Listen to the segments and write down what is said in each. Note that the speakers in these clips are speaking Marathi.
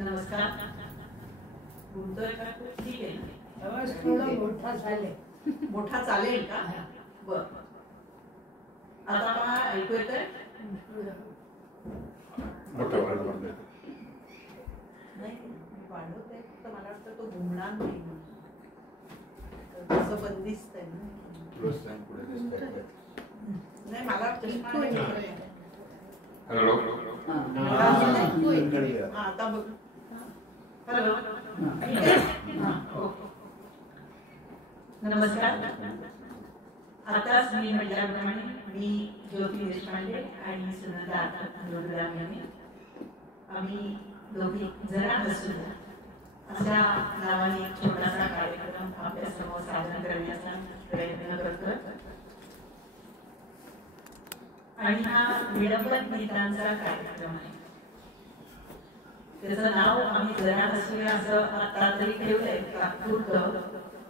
नमस्कार. बोलतोय का? ठीक आहे ना? आवाज थोडा मोठा चालेल. मोठा चालेल का? बर. आता पहा, ऐकू येतंय? मोठा वाढवत नाही, वाढवते तर मला वाटतं तो घुमणार नाही. तसं बंदिस्त आहे ना. नाही, मला चष्मा नाही. हॅलो. आता बघ. हॅलो. नमस्कार. आताच मी म्हटल्याप्रमाणे मी ज्योती देशपांडे आणि सुनंदा यांनी आम्ही दोघी जरा हसू अशा नावाने एक छोटासा कार्यक्रम आपल्यासमोर सादर करण्याचा प्रयत्न करतो. आणि हा विडंबन गीतांचा कार्यक्रम आहे. त्याचं नाव आम्ही जरा हसूया असं आता तरी ठेवलंय. तात्पुरतं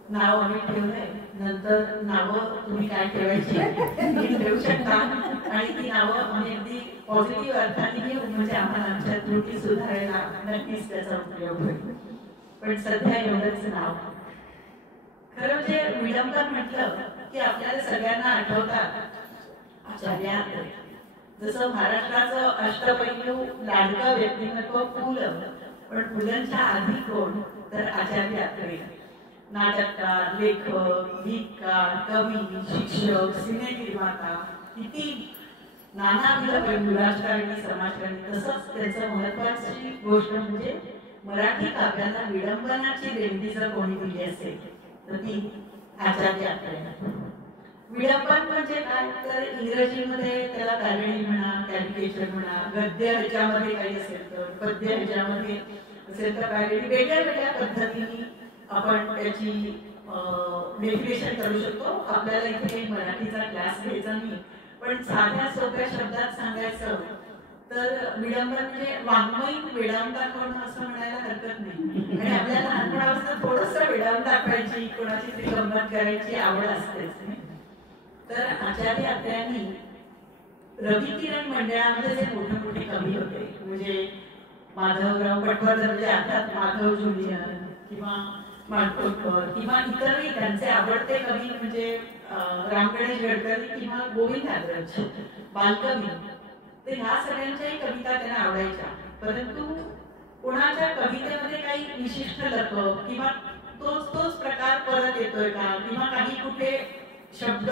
नाव आम्ही ठेवलंय. नंतर नावं तुम्ही काय ठेवायची ठेवू शकता. आणि ती नावं आम्ही अगदी पॉझिटिव्ह अर्थाने घेऊ, म्हणजे आम्हाला आमच्या त्रुटी सुधारायला नक्कीच त्याचा उपयोग होईल. पण सध्या एवढंच नाव. खरं म्हणजे विडंबन म्हटलं की आपल्याला सगळ्यांना आठवतात आचार्य. जसं महाराष्ट्राचं अष्टपैलू लाडकं व्यक्तिमत्व फुलं, पण फुलांच्या आधी कोण तर आचार्य अत्रे. नाटककार, लेखक, गीतकार, कवी, शिक्षक, सिनेनिर्माता, किती नानाविध पैलू, राजकारणी, समाजकारणी. तसंच त्यांचं महत्वाची गोष्ट म्हणजे मराठी काव्याला विडंबनाची देणगी जर कोणी दिली असेल तर ती आचार्य अत्रे. विडंबन म्हणजे काय तर इंग्रजीमध्ये त्याला पॅरडी म्हणा, कॅरिकेचर म्हणा, गद्य ह्याच्यामध्ये काही असेल तर, पद्य ह्याच्यामध्ये असेल तर पॅरडी. वेगळ्या वेगळ्या पद्धतीने आपण त्याची डेफिनेशन करू शकतो. आपल्याला इथे काही मराठीचा क्लास घ्यायचा नाही, पण साध्या सोप्या शब्दात सांगायचं तर विडंबन म्हणजे वाङ्मयीन वेडांत दाखवणं असं म्हणायला हरकत नाही. आणि आपल्याला लहानपणापासून थोडंसं वेडांत दाखवायची, कोणाची ती गंमत करायची आवड असतेच. तर आचार्य अत्र्यांनी रवी किरण मंडळामध्ये जे मोठे मोठे कवी होते, म्हणजे माधवराव पटवर्धन, म्हणजे अर्थात माधव ज्युनियर किंवा माडखोलकर किंवा इतरही त्यांचे आवडते कवी म्हणजे राम गणेश गडकरी किंवा गोविंद आग्रज बालकवी. तर ह्या सगळ्यांच्याही कविता त्यांना आवडायच्या. परंतु कोणाच्या कवितेमध्ये काही विशिष्ट लकब किंवा तोच प्रकार परत येतोय का, किंवा काही कुठे शब्द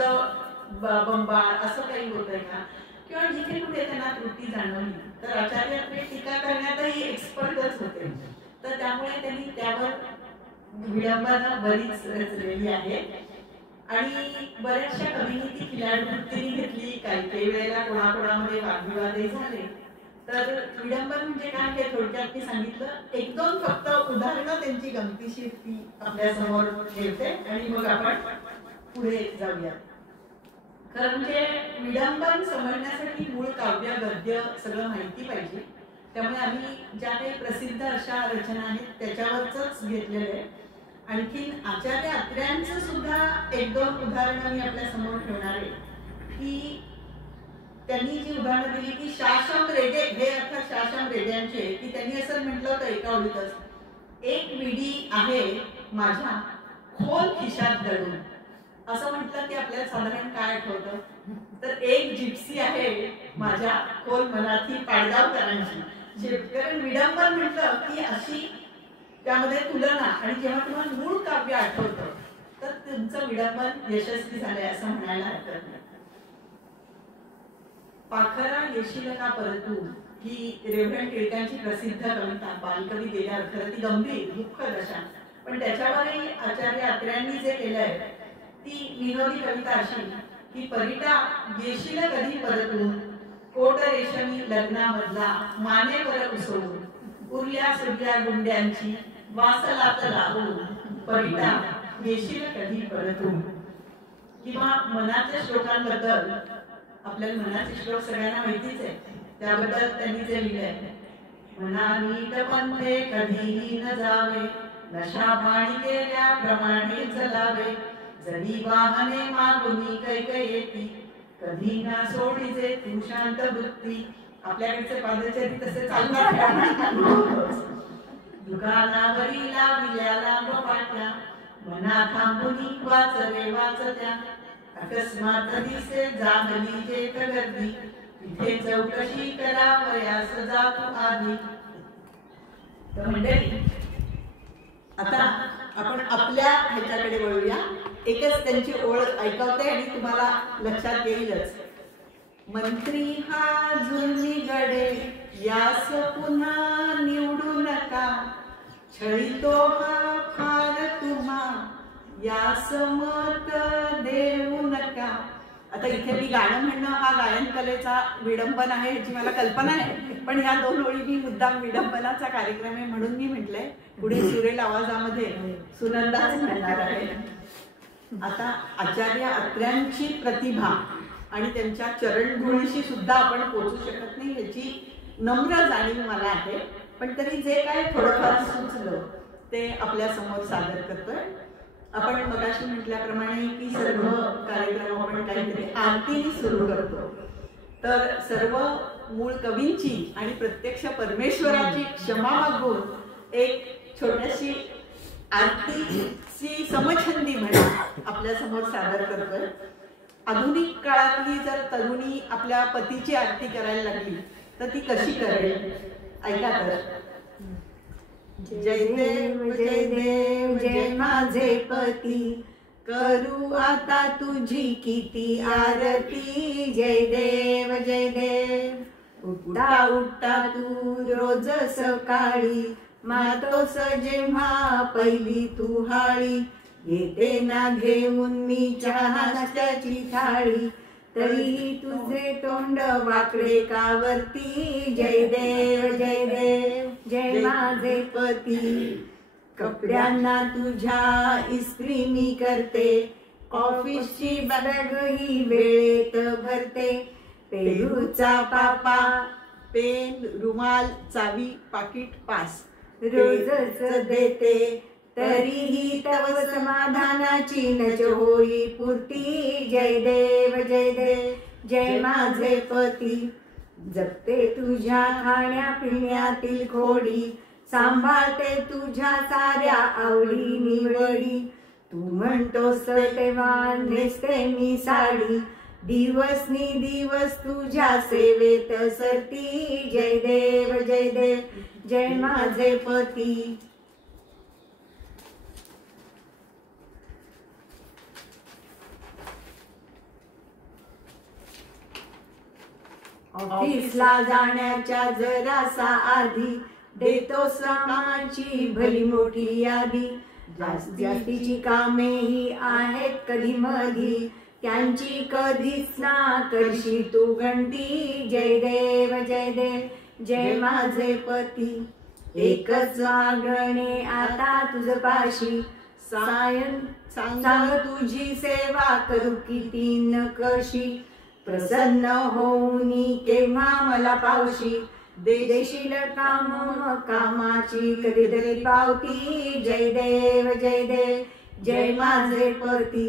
बंबाळ असं काही होतंय का, किंवा जिथे कुठे त्यांना त्रुटी जाणवली तर आचार्य अत्रे टीका करण्यातही एक्सपर्टच होते. तर त्यामुळे त्यांनी त्यावर विडंबनं बरीच रचलेली आहेत. आणि बऱ्याचशा कवींनी ती खिलाडूवृत्तीने घेतली. काही वेळेला कोणाकोणामध्ये वादविवादही झाले. तर विडंबन म्हणजे काय हे थोडक्यात मी सांगितलं. एक दोन फक्त उदाहरणं त्यांची गमतीशीर ती आपल्या समोर ठेवते आणि मग आपण पुढे जाऊया. खरं म्हणजे विडंबन समजण्यासाठी मूळ काव्य गद्य सगळं माहिती पाहिजे. त्यामुळे आम्ही ज्या काही प्रसिद्ध अशा रचना आहेत त्याच्यावरच घेतलेलं आहे. आणखीन आचार्य अत्र्यांचं सुद्धा एक दोन उदाहरणं मी आपल्या समोर ठेवणार आहे. की त्यांनी जी उदाहरणं दिली की शासम रेडे, हे अर्थात शासम रेड्यांचे, की त्यांनी असं म्हटलं होतं एका ओळीतच, एक विडी आहे माझ्या खोल खिशात दडून. असं म्हटलं की आपल्याला साधारण काय आठवतं तर एक जिप्सी आहे माझ्या खोल मनातली पाडगावकरांची. कारण विडंबन म्हटलं की अशी त्यामध्ये तुलना, आणि जेव्हा तुम्हाला मूळ काव्य आठवतं तर तुमचं विडंबन यशस्वी झालंय असं म्हणायला हरकत नाही. पाखरा येशील का परतू ही रेव्हरंड टिळकांची प्रसिद्ध कविता, बालकवी गेल्यावर. खरं ती गंभीर दुःखद अशा, पण त्याच्यावरही आचार्य अत्र्यांनी जे केलंय ती विनोदी कविता अशी की परिटा येशील कधी परतून, कोट रेशमी लग्नामधला मानेवर उसळून, उरल्या सुरल्या गुंड्यांची वासलात लावून, परिटा येशील कधी परतून. किंवा मनाच्या श्लोकांबद्दल, आपल्याला मनाचे श्लोक सगळ्यांना माहितीच आहे, त्याबद्दल त्यांनी जे लिहिलंय, मना नीट पंथे कधीही न जावे, नशा पाणी केल्याप्रमाणे जलावे, जरी वाहने मागुनी कैकयेती, कधी ना सोडीचे तू शांत वृत्ती. आपल्याकडचे पादचारी तसे चालणार दुकानावरी लाविल्या लांब पाट्या मना थांबुनी वाचले वाचत्या अकस्मात दिसे जागली जेत गर्दी इथे चौकशी करावयास जातो आधी. तर मंडळी आता आपण आपल्या ह्याच्याकडे वळूया. एकच त्यांची ओळख ऐकवते आणि तुम्हाला लक्षात येईलच. मंत्री हा जुर्मीगडे यास पुन्हा निवडू नका, छळीतो हा फार तुम्हा यास मत देऊ नका. आता इथे मी गाणं म्हणणं हा गायन कलेचा विडंबन आहे याची मला कल्पना आहे, पण ह्या दोन ओळी मी मुद्दाम विडंबनाचा कार्यक्रम आहे म्हणून मी म्हटलंय. पुढे सुरेल आवाजामध्ये सुनंदाच म्हणणार आहे. आता आचार्य अत्र्यांची प्रतिभा आणि त्यांच्या चरणधुळीशी सुद्धा आपण पोचू शकत नाही याची नम्र जाणीव मला आहे, पण तरी जे काय थोडंफार सुचलं ते आपल्या समोर सादर करतोय. आपण मगाशी म्हटल्याप्रमाणे की सर्व कार्यक्रम आपण काहीतरी आरतीने सुरू करतो, तर सर्व मूळ कवींची आणि प्रत्यक्ष परमेश्वराची क्षमा मागून एक छोट्याशी आरतीची समछंदी म्हणा आपल्या समोर सादर करतोय. आधुनिक काळातली जर तरुणी आपल्या पतीची आरती करायला लागली तर ती कशी करेल ऐका तर. जय देव जय माझे पती, करू आता तुझी किती आरती. जय देव उठता उठता तू रोज सकाळी, मातोस जेव्हा पहिली तू हाळी, येते ना घेऊन मी चहाची थाळी, तरीही तुझे तोंड वाकडे का वरती. जय देव जय माझे पती, कपड्यांना तुझ्या इस्त्री मी करते, ऑफिसची बॅग ही वेळेत भरते, पेरूचा पापा पेन रुमाल चावी पाकिट पास रोजच देते, तरीही तव समाधानाची नच होई पूर्ती. जय देव जय माझे पती, जगते तुझ्या खाण्या पिण्यातील खोडी, सांभाळते तुझ्या साऱ्या आवडी निवडी, तू म्हणतोस तेव्हा नेसते मी साडी, दिवसनी दिवस तुझ्या सेवेत सरती. जय देव जय माझे पती. ऑफिसला जाण्याच्या जरासा आधी देतो श्रमाची भली मोठी यादी, जास्तीची कामे ही आहेत कधी मधी, त्यांची कधीच ना करशी तू गंती. जय देव जय माझे पती, एकच मागणे आता तुझ पाशी, सांग तुझी सेवा करू किती न कशी, प्रसन्न होऊनी केव्हा मला पावशी, देशील कामाची कधीतरी पावती. जय देव जय माझे पती,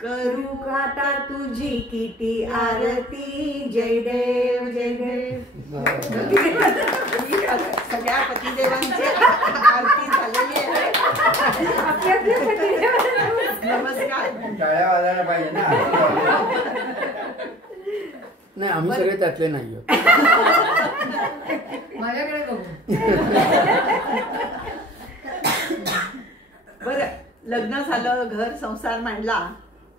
करू आता तुझी किती आरती. जय देव सगळ्या पतिदेवांची आरती झालेली आहे. नमस्कार. टाळ्या वाजायला पाहिजे ना. नाही आम्ही सगळे त्यातले नाही. माझ्याकडे बघू. बरं, लग्न झालं, घर संसार मांडला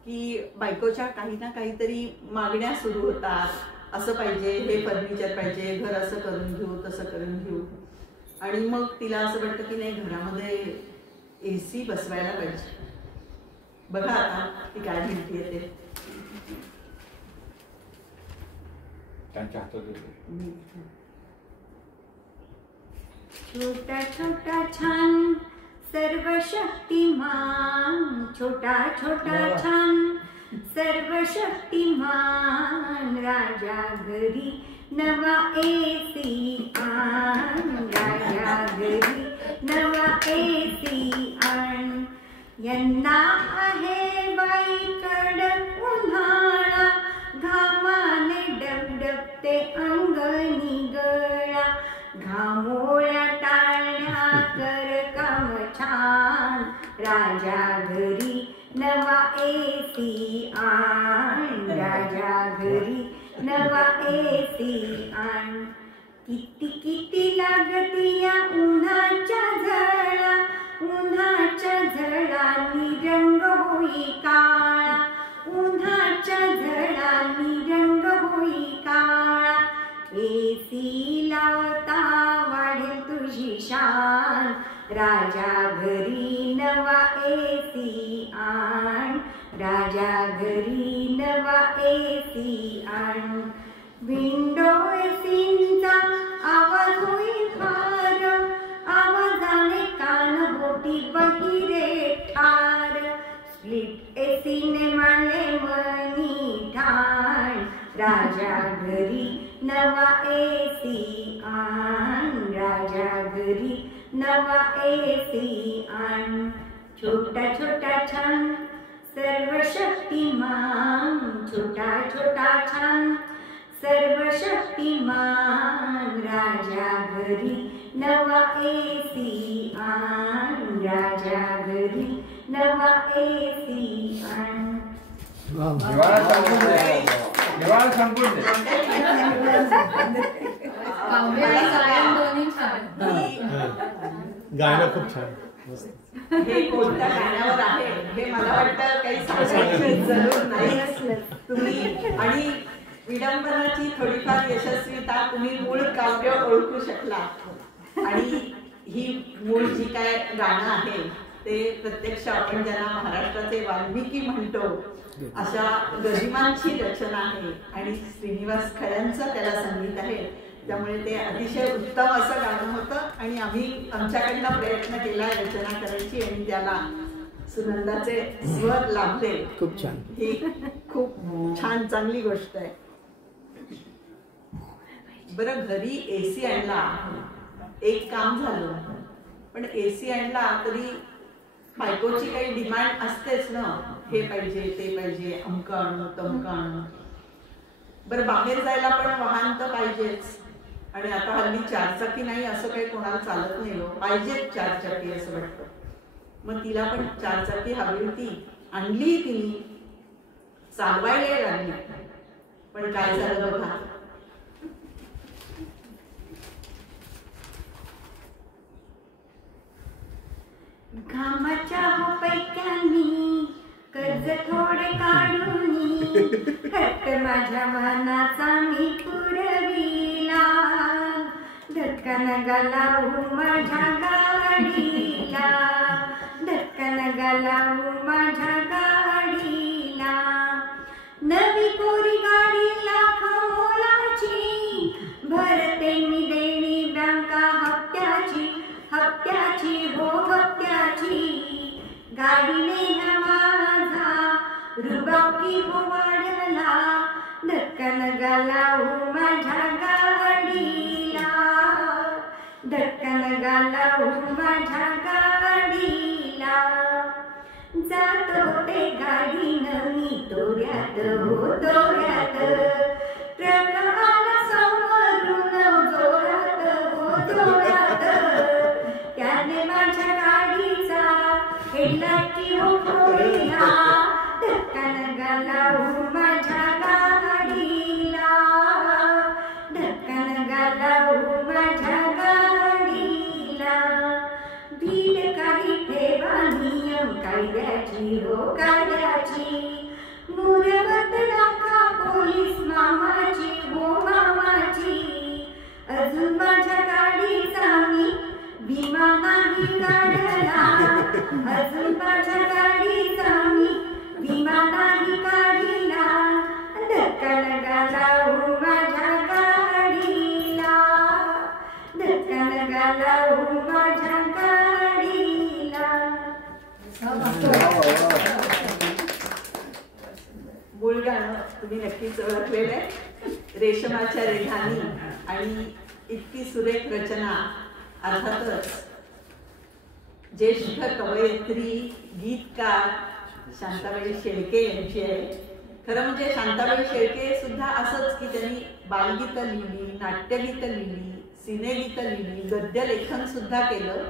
की बायकोच्या काही ना काहीतरी मागण्या सुरू होतात. असं पाहिजे, हे फर्निचर पाहिजे, घर असं करून घेऊ, तसं करून घेऊ. आणि मग तिला असं वाटतं की नाही घरामध्ये AC बसवायला पाहिजे. बघा आता ती काय म्हणते ते. त्यांच्या हातात छोटा छोटा छान सर्व शक्तिमान, छोटा छोटा छान सर्व शक्तिमान, राजा घरी नवा AC आण, राजा घरी नवा AC आण. यंदा आहे बाई कडक उन्हाळा, घामाने डबडबते अंगणी गळा, घामोळ्या टाळण्या आण. किती किती लागती या उन्हाच्या झळा, उन्हाच्या झळांनी रंग होई काळा, उन्हाच्या झळांनी रंग होई काळा. एसी लावता वाढेल तुझी शान, राजा घरी नवा एसी आण, राजा घरी नवा एसी आण. विंडो एसींचा आवाज होईल फार, आवाजाने कान बोटी बहिरे ठार. स्प्लिट एसीने मांडले मनी ठाण, राजा घरी नवा एसी आण, राजा घरी नवा एसी आण. छोटा छोटा छान सर्व शक्तिमान, छोटा छोटा छान सर्व शक्तिमान. राजा घरी नवा एसी आण, राजा घरी नवा एसी आण. हिवाळा संपून दे, हिवाळा संपून दे. गाणं खूप छान. हे कोणत्या गाण्यावर आहे हे मला वाटतं काही सांगायची जरूर नाही. तुम्ही आणि विडंबनाची थोडीफार यशस्वीता तुम्ही मूळ काव्य ओळखू शकला. आणि ही मूळ जी काय गाणं आहे ते प्रत्यक्ष आपण ज्यांना महाराष्ट्राचे वाल्मिकी म्हणतो अशा गदिमांची रचना आहे आणि श्रीनिवास खळ्यांचं त्याला संगीत आहे. त्यामुळे ते अतिशय उत्तम असं गाणं होतं आणि आम्ही आमच्याकडनं प्रयत्न केला रचना करायची आणि त्याला सुनंदाचे स्वर लाभले. खूप छान. ही खूप छान चांगली गोष्ट आहे. बरं, घरी एसी आणला एक काम झालं, पण एसी आणला तरी बायकोची काही डिमांड असतेच ना, हे पाहिजे ते पाहिजे, अमकं आणू तमकं आणू. बरं, बाहेर जायला पण वाहन तर पाहिजेच आणि आता हल्ली 4 चाकी नाही असं काही कोणाला चालत नाही हो, पाहिजेच 4 चाकी असं वाटतं. मग तिला पण 4 चाकी हवी होती, आणली तिने, चालवायला लागली. पण काय झालं बघा, घामाच्या पैक्यांनी कर्ज थोडे काढूनी, हट्ट माझ्या मनाचा मी पुरविला. धक्का नका लावू माझ्या गाडीला, धक्का नका लावू माझ्या गाडीला. नवी कोरी गाडी लाख मोलाची, भरते मी देणी बँका हप्त्याची, हप्त्याची हो हप्त्याची. गाडीने माझा रुबाबी हो वाढला, धक्का नका लावू माझ्या गाडीला, धक्का नका लावू माझ्या गाडीला. जात होते गाडीनं मी तोऱ्यात हो तोऱ्यात, ट्रक आला समोरून जोरात हो जोरात. त्याने माझ्या गाडीचा हेडलाईट हो फोडला, धक्का नका लावू माझ्या गाडीला, धक्का नका लावू माझ्या गाडीला. भीड काही ठेवा नियम कायद्याची हो कायद्याची, मुरवत नका पोलीस मामाची हो मामाची. अजून माझ्या गाडीचा मी विमा नाही काढला, अजून माझ्या गाडीचा मी विमा नाही काढला. धक्का नका लावू माझ्या गाडीला, धक्का नका लावू माझ्या गाडीला. मूळ गाणं तुम्ही नक्कीच ओळखलेलं आहे. रेशमाच्या रेघानी आणि इतकी सुरेख रचना अर्थातच ज्येष्ठ कवयित्री गीतकार शांताबाई शेळके यांची आहे. खरं म्हणजे शांताबाई शेळके सुद्धा असंच की त्यांनी बालगीतं लिहिली, नाट्यगीतं लिहिली, सिनेगीतं लिहिली, गद्यलेखन सुद्धा केलं.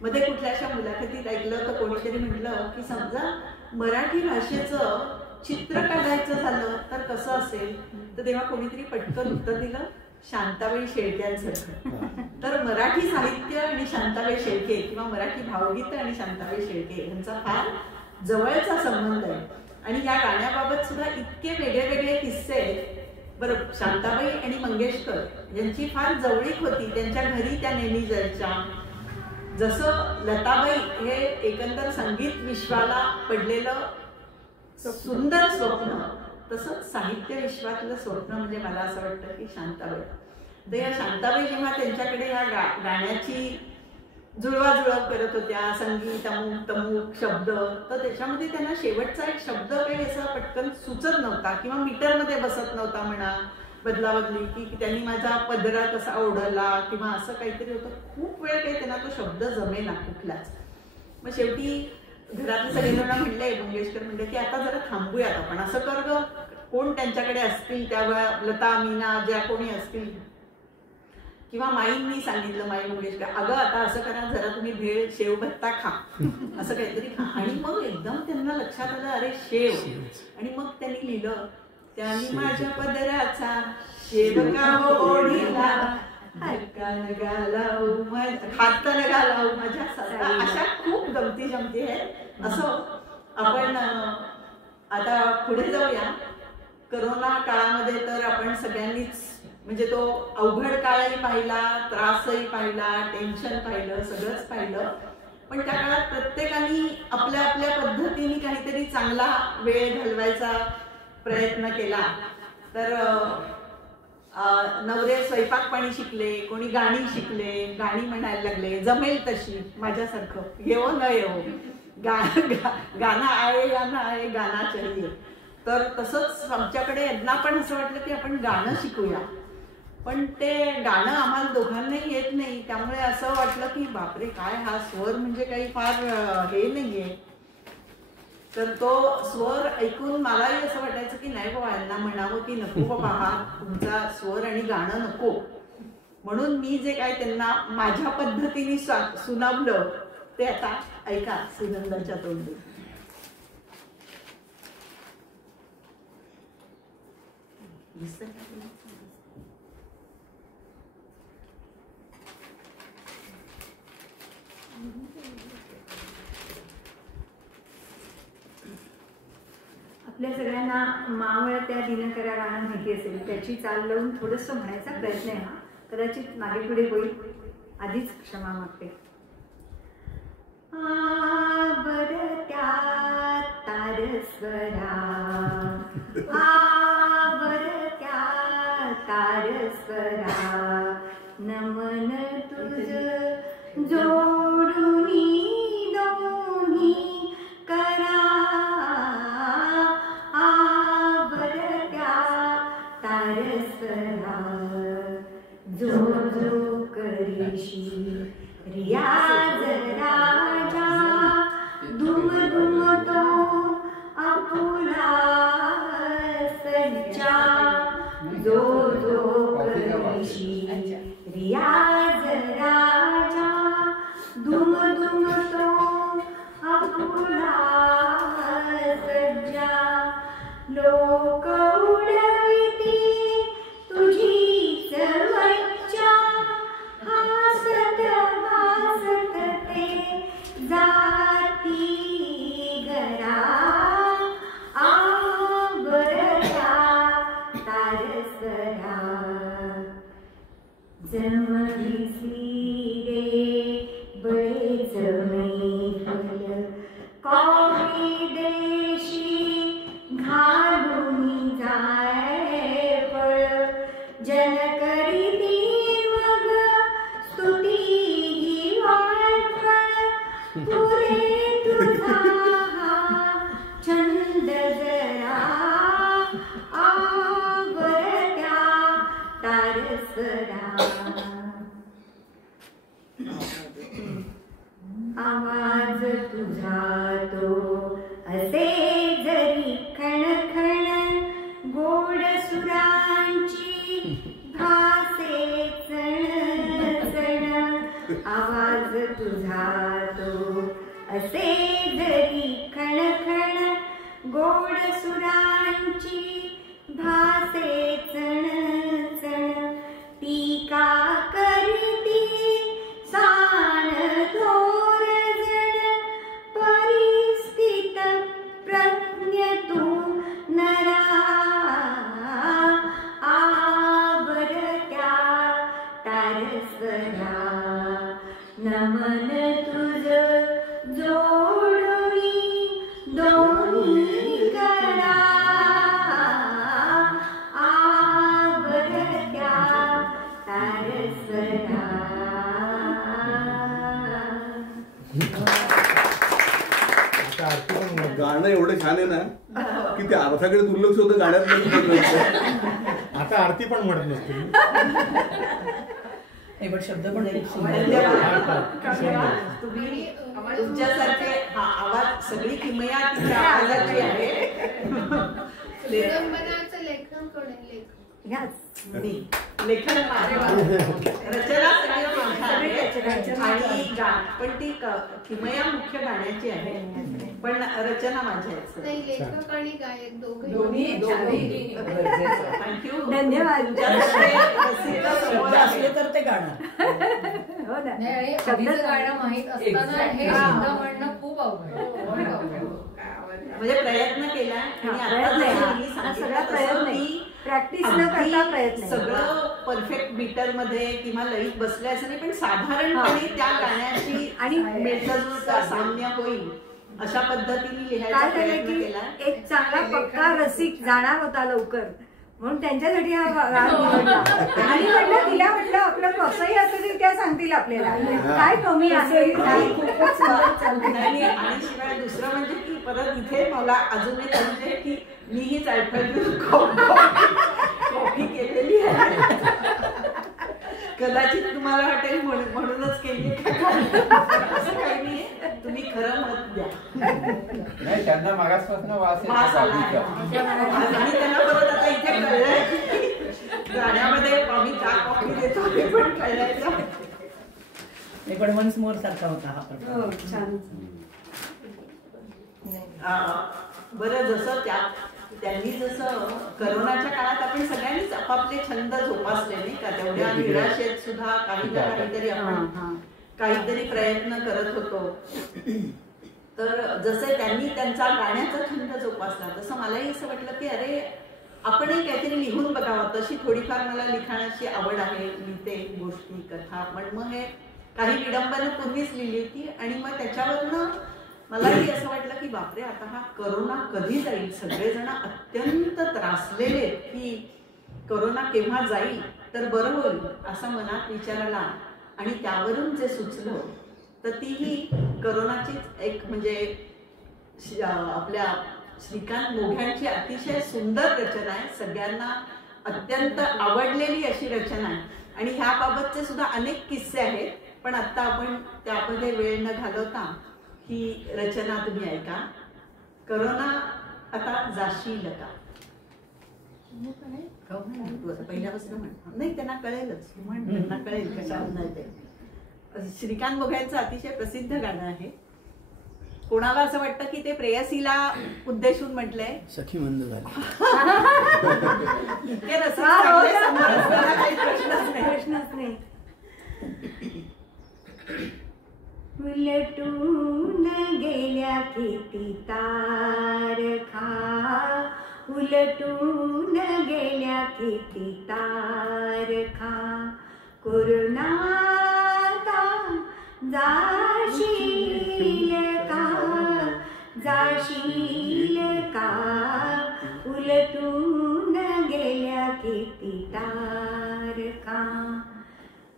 मध्ये कुठल्याशा मुलाखतीत ऐकलं तर कोणीतरी म्हटलं की समजा मराठी भाषेचं चित्र काढायचं झालं तर कसं असेल, तर तेव्हा कोणीतरी पटकन उत्तर दिलं शांताबाई शेळक्यांसारखं. तर मराठी साहित्य आणि शांताबाई शेळके किंवा मराठी भावगीत आणि शांताबाई शेळके यांचा फार जवळचा संबंध आहे. आणि या गाण्याबाबत सुद्धा इतके वेगळे वेगळे किस्से आहेत. बरं, शांताबाई आणि मंगेशकर यांची फार जवळीक होती. त्यांच्या घरी त्या नेहमी जायच्या. जसं लताबाई हे एकंदर संगीत विश्वाला पडलेलं सुंदर स्वप्न, तसंच साहित्य विश्वातलं स्वप्न म्हणजे मला असं वाटतं की शांताबाई. तर या शांताबाई जेव्हा त्यांच्याकडे या गाण्याची जुळवाजुळव करत होत्या, संगीत अमुक तमुक शब्द, तर त्याच्यामध्ये त्यांना शेवटचा एक शब्द काही असा पटकन सुचत नव्हता किंवा मीटरमध्ये बसत नव्हता म्हणा, बदलाबदली की त्यांनी माझा पदरा कसा ओढला किंवा असं काहीतरी होतं. खूप वेळ काही त्यांना तो शब्द जमेना कुठलाच. मग शेवटी घरातले सगळेजण म्हणले, मंगेशकर म्हणले की आता जरा थांबूयात आपण, असं कर ग. कोण त्यांच्याकडे असतील त्यावेळा, लता मीना ज्या कोणी असतील किंवा माईंनी सांगितलं, माई मंगेशकर, अगं आता असं करा, जरा तुम्ही भेळ शेव भत्ता खा, असं काहीतरी खा. आणि मग एकदम त्यांना लक्षात आलं, अरे शेव. आणि मग त्यांनी लिहिलं, त्यांनी माझ्या पदराचा शेव का ओढीला, हात न घालाऊ माझ्या सत्ता. अशा खूप गमती जमती आहेत. असं आपण आता पुढे जाऊया. करोना काळामध्ये तर आपण सगळ्यांनीच म्हणजे तो अवघड काळही पाहिला, त्रासही पाहिला, टेन्शन पाहिलं, सगळंच पाहिलं. पण त्या काळात प्रत्येकाने आपल्या आपल्या पद्धतीने काहीतरी चांगला वेळ घालवायचा प्रयत्न केला. तर नवरे स्वयंपाक पाणी शिकले, कोणी गाणी शिकले, गाणी म्हणायला लागले, जमेल तशी माझ्यासारखं, येवो न येवो, गाणं आहे गाणं आहे, गाणं चाहिए. तर तसंच आमच्याकडे यांना पण असं वाटलं की आपण गाणं शिकूया. पण ते गाणं आम्हाला दोघांनाही येत नाही. त्यामुळे असं वाटलं की बापरे, काय हा स्वर म्हणजे काही फार हे नाहीये. तर तो स्वर ऐकून मलाही असं वाटायचं की नाही बाबा, यांना म्हणावं की नको बाबा, हा तुमचा स्वर आणि गाणं नको. म्हणून मी जे काय त्यांना माझ्या पद्धतीने सुनावलं ते आता ऐका सुगंधाच्या तोंडी. आपल्या सगळ्यांना मावळ त्या दिनकरा गाणं माहिती असेल. त्याची चाल लावून थोडंसं म्हणायचा प्रयत्न आहे. हा कदाचित मागे पुढे होईल, आधीच क्षमा मागते. आवरत्या तारस्वरा, आवरत्या तारस्वरा, नमन तुझ जोडुनी दोन्ही करा. आवरत्या तारस्वरा, जो जो करीशी रियाज राजा, दुम दुम तो आपुला सज्जा. जो जो करीशी रियाज राजा, दुम दुम तो आपुला सज्जा. लोक उडविती तुझीच वच्चा, हासत हासत ते जाती घरा. आवरत्या तारस्वरा, जमलीसी रे बळे जमेल, कॉफी देशी घालून जाय फळ. जन करीती मग स्तुती ही वाळफळ, पुरे तुझा हा छंद जरा. आवरत्या तारस्वरा, आवाज तुझा तो असे जरी खणखण, गोड सुरांची भासे चण चण. आवाज तुझा तो असे जरी खणखण, गोड सुरांची भासे चण चण. का करती सान थोर जण परिस्थित प्रज्ञ तू नरा आवरत्या तारस्वरा नमन तुझ जोडुनी दोन्ही करा आवरत्या तारस्वरा. आता आरती पण म्हणत. गाणं एवढं छान आहे ना की ते अर्थाकडे दुर्लक्ष होतं गाण्यात. आता आरती पण म्हणत नसतील. पण शब्द पण तुम्ही तुमच्यासारखे आवाज सगळी किमया तिच्या आवाजाची आहे. विडंबनाचं लेखन कोण आहे? लेखन मी लेखन रचना आणि पण ती किमया मुख्य गाण्याची आहे पण रचना माझ्या आहेत. नाही, लेखक आणि गायक दोघे थँक्यू. धन्यवाद. असले तर ते गाणं हो ना. गाणं माहित असताना हे शब्द म्हणणं खूप अवघड. म्हणजे प्रयत्न केला आणि आता सगळा प्रयत्न प्रॅक्टिस न करता प्रयत्न सगळं परफेक्ट मीटर मध्ये किंवा लईत बसले असं नाही पण साधारणपणे त्या गाण्याची आणि मेलजुळता साम्य होईल अशा पद्धतीने लिहायचा प्रयत्न केला. एक चांगला पक्का रसिक जाणार होता लवकर म्हणून त्यांच्यासाठी हा राग निवडला. आणि म्हटलं तिला म्हटलं आपलं कसंही असं तरी त्या सांगतील आपल्याला काय कमी असेल काय खूपच सुंदर चालतं. आणि शिवाय दुसरं म्हणजे की परत इथे मला अजून एक म्हणजे की मी ही जायफळ कॉफी केलेली आहे. कदाचित तुम्हाला वाटेल म्हणूनच केली असं काही नाही. तुम्ही खरं मत द्या. नाही त्यांना मागासपासून वास आणि त्यांना परत आता इथे कळलंय गाण्यामध्ये आम्ही चहा कॉफी देतो हे पण कळायचं. पण वन्स मोर सारखा होता हा प्रकार. छान. बरं जसं त्यांनी जसं करोनाच्या काळात आपण सगळ्यांनीच आपापले छंद जोपासले नाही का तेवढ्या निराशेत सुद्धा काही ना काहीतरी आपण काहीतरी प्रयत्न करत होतो. तर जसं त्यांनी त्यांचा गाण्याचा छंद जोपासला तसं मलाही असं वाटलं की अरे आपणही काहीतरी लिहून बघावं. तशी थोडीफार मला लिखाणाची आवड आहे. लिहिते गोष्टी कथा पण मग हे काही विडंबनं पूर्वीच लिहिली होती आणि मग त्याच्यावरनं मलाही असं वाटलं की बापरे आता हा करोना कधी जाईल. सगळेजण अत्यंत त्रासलेले की करोना केव्हा जाईल तर बरं होईल असा मनात विचार आला. आणि त्यावरून जे सुचलं तर तीही करोनाचीच एक म्हणजे आपल्या श्रीकांत मोघ्यांची अतिशय सुंदर रचना आहे. सगळ्यांना अत्यंत आवडलेली अशी रचना आहे आणि ह्याबाबतचे सुद्धा अनेक किस्से आहेत पण आता आपण त्यामध्ये वेळ न घालवता ही रचना तुम्ही ऐका. करोना आता जाशील का. पहिल्यापासून म्हण नाही त्यांना कळेलच त्यांना कळेल कशावर नाही ते. श्रीकांत मोघ्यांचं अतिशय प्रसिद्ध गाणं आहे. कोणाला असं वाटतं की ते प्रेयसीला उद्देशून म्हटलंय. सखी मंद झाली. इतके रसिक चांगले समोर असताना काही प्रश्नच नाही. उलटून गेल्या किती तारखा उलटून गेल्या किती तारखा कोरोनाता जाशील का उलटून गेल्या किती तारखा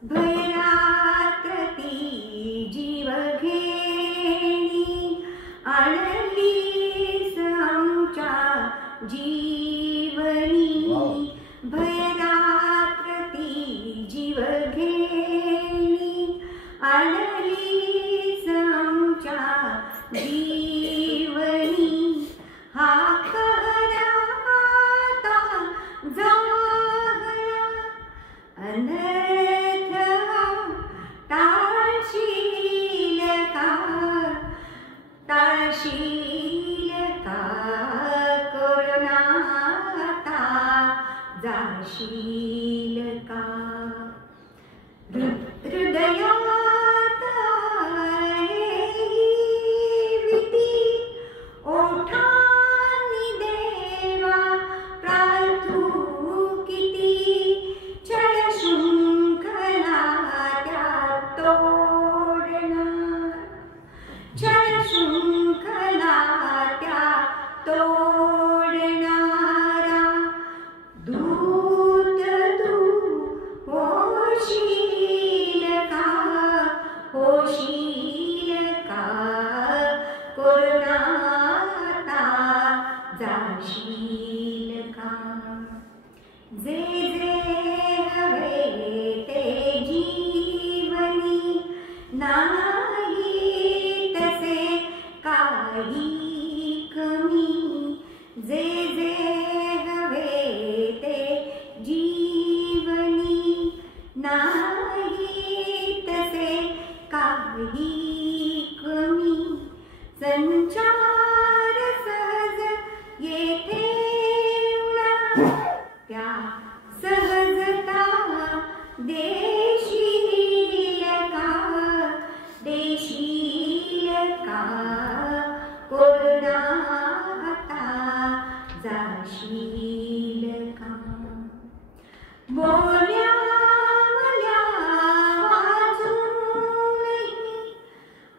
भयरात्र ती जीव घेणी आणलीस आमच्या जीवनी भयरात्र ती जीव घेणी आणलीस आमच्या जीवनी हा कराता जागला अनर्थ टाळशील का कोरोनाता जाशील का. जाशील का बोल्या बोल्या वाजूनही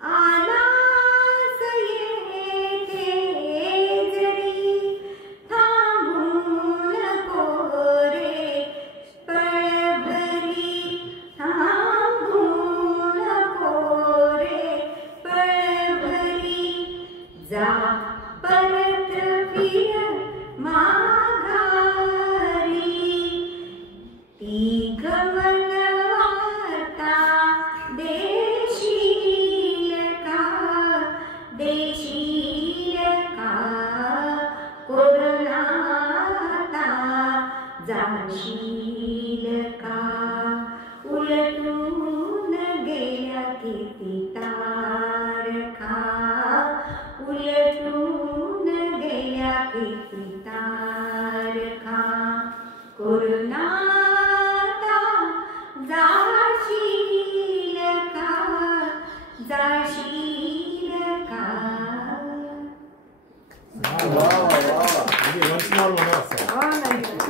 आलास येथे जरी थांबू नको रे पळभरी थांबू नको रे पळभरी जा परत फिर माघारी ती गमन वार्ता देशील का कोरोनाता जाशील का उलटून गेल्या किती तारखा उलटून गेल्या किती तारखा कोरोनाता जाशील का वन्स मोर म्हणा असं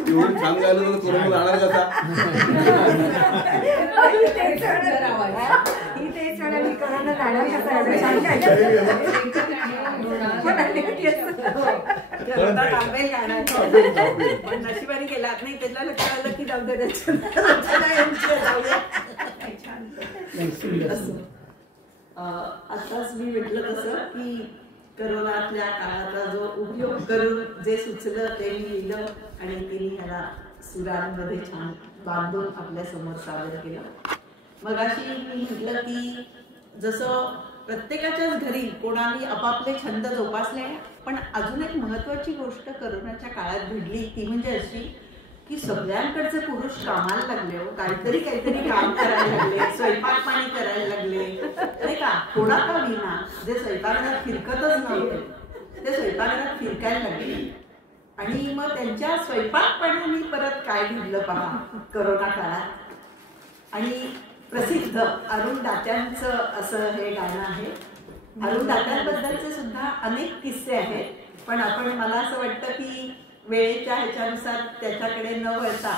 एवढं छान गायलं तर कोरोना जाणार कसा ही तेच वेळा मी कोरोना जाणार कसा थांबेल गाणं पण नशिबाने गेला नाही त्याला लक्षात आलं की जाऊ दे आताच मी म्हटलं तसं की करोनातल्या काळाचा जो उपयोग करून जे सुचलं ते मी लिहिलं आणि तिने ह्याला सुरांमध्ये छान बांधून आपल्या समोर सादर केलं. मगाशी मी म्हटलं की जसं प्रत्येकाच्याच घरी कोणाने आपापले छंद जोपासले पण अजून एक महत्वाची गोष्ट करोनाच्या काळात घडली ती म्हणजे अशी की सगळ्यांकडचे पुरुष कामाला लागले हो काहीतरी काम करायला लागले स्वयंपाक पाणी करायला लागले नाही का थोडा का विना जे स्वयंपाकघरात फिरकतच नव्हते ते स्वयंपाकघरात फिरकायला लागले आणि मग त्यांच्या स्वयंपाक पाण्याने परत काय घडलं पहा करोना काळात. आणि प्रसिद्ध अरुण दात्यांचं असं हे गाणं आहे. अरुण दात्यांबद्दलचे सुद्धा अनेक किस्से आहेत पण मला असं वाटतं की वेळेच्या ह्याच्यानुसार त्याच्याकडे न वळता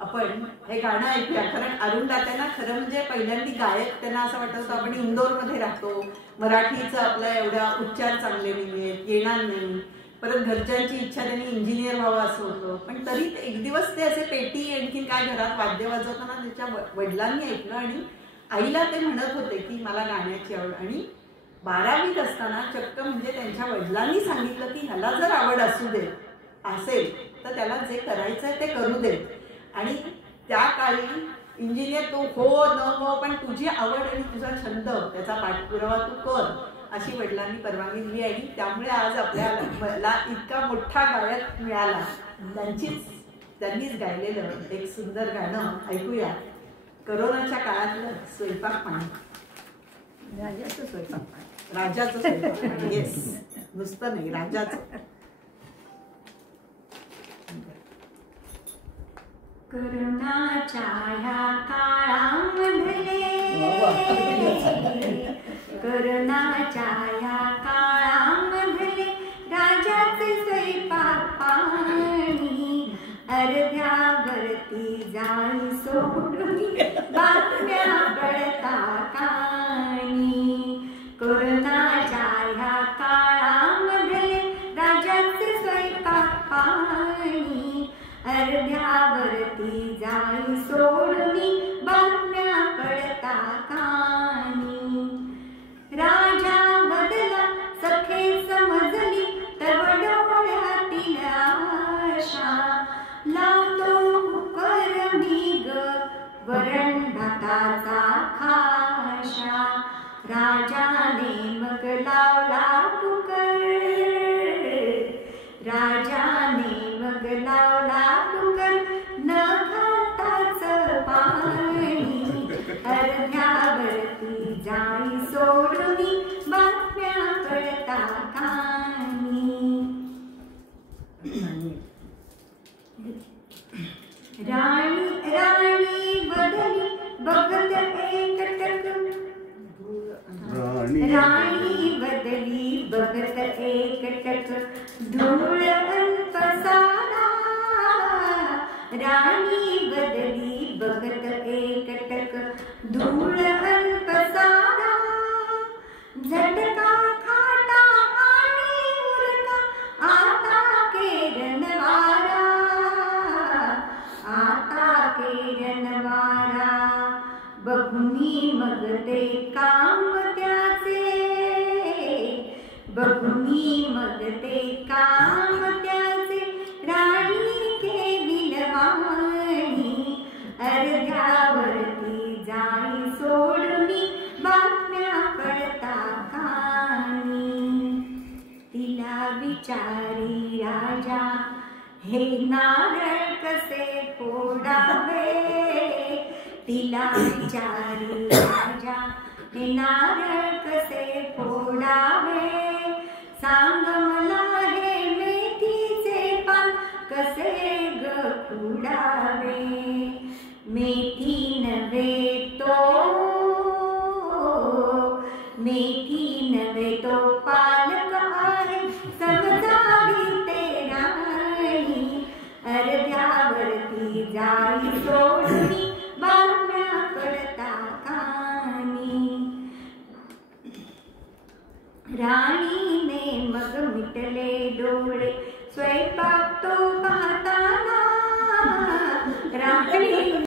आपण हे गाणं ऐकूया. कारण अरुण दात्यांना खरं म्हणजे पहिल्यांदा गायक त्यांना असं वाटत होतं आपण इंदोरमध्ये राहतो मराठीचं आपल्या एवढ्या उच्चार चांगले नाही येणार नाही परत घरच्यांची इच्छा त्यांनी इंजिनियर व्हावं असं होतं पण तरी एक दिवस ते असे पेटी आणखीन काय घरात वाद्य वाजवताना त्याच्या वडिलांनी ऐकलं आणि आईला ते म्हणत होते की मला गाण्याची आवड. आणि 12वीत असताना चक्क म्हणजे त्यांच्या वडिलांनी सांगितलं की ह्याला जर आवड असू दे असेल तर त्याला जे करायचंय ते करू दे आणि त्या काळी इंजिनियर तो हो न हो पण तुझी आवड आणि तुझा छंद त्याचा पाठपुरावा तू कर अशी वडिलांनी परवानगी दिली आणि त्यामुळे आज आपल्याला इतका मोठा गायक मिळाला. त्यांनीच गायलेलं एक सुंदर गाणं ऐकूया. करोनाच्या काळातलं स्वयंपाक पाणी राजाचं स्वयंपाक पाणी येस नुसतं नाही राजाचं. करोनाच्या ह्या काळामधले करोनाच्या ह्या काळामधले राजाचे स्वयंपाक पाणी अर्ध्यावरती जाई सोडून बातम्या कळता काणी. करोनाच्या ह्या काळामधले राजाचे स्वयंपाक पाणी अर्ध्यावरती जाई सोडून बातम्या कळता काणी. राजा बदला सखे समजली तव डोळ्यातील आशा लावतो कुकर मी ग वरण भाताचा खाशा. राजाने मग लावला कुकर राजाने मग लावला कुकर न घाताच पाणी अर्ध्यावरती जाई सोडून बातम्या कळता काणी. राणी बदली बघत एकटक राणी बदली बघत एकटक धूळ पसा बघुनी मग ते काम त्याचे, बघुनी मग ते काम त्याचे, राणी केली वाणी, अर्ध्यावरती जाई सोडुनी, बातम्या कळता कानी. तिला विचारी राजा, हे नारळ कसे फोडावे, तिला विचारी राजा, हे नारळ कसे फोडावे, सांग मला हे मेथीचे पान कसे ग खुडावे. मेथी नव्हे तो, मेथी नव्हे तो पालक आहे, समजावी ते राणी, अर्ध्यावरती जाई सोडुनी, बातम्या कळता कानी. राणीने मग मिटले डोळे,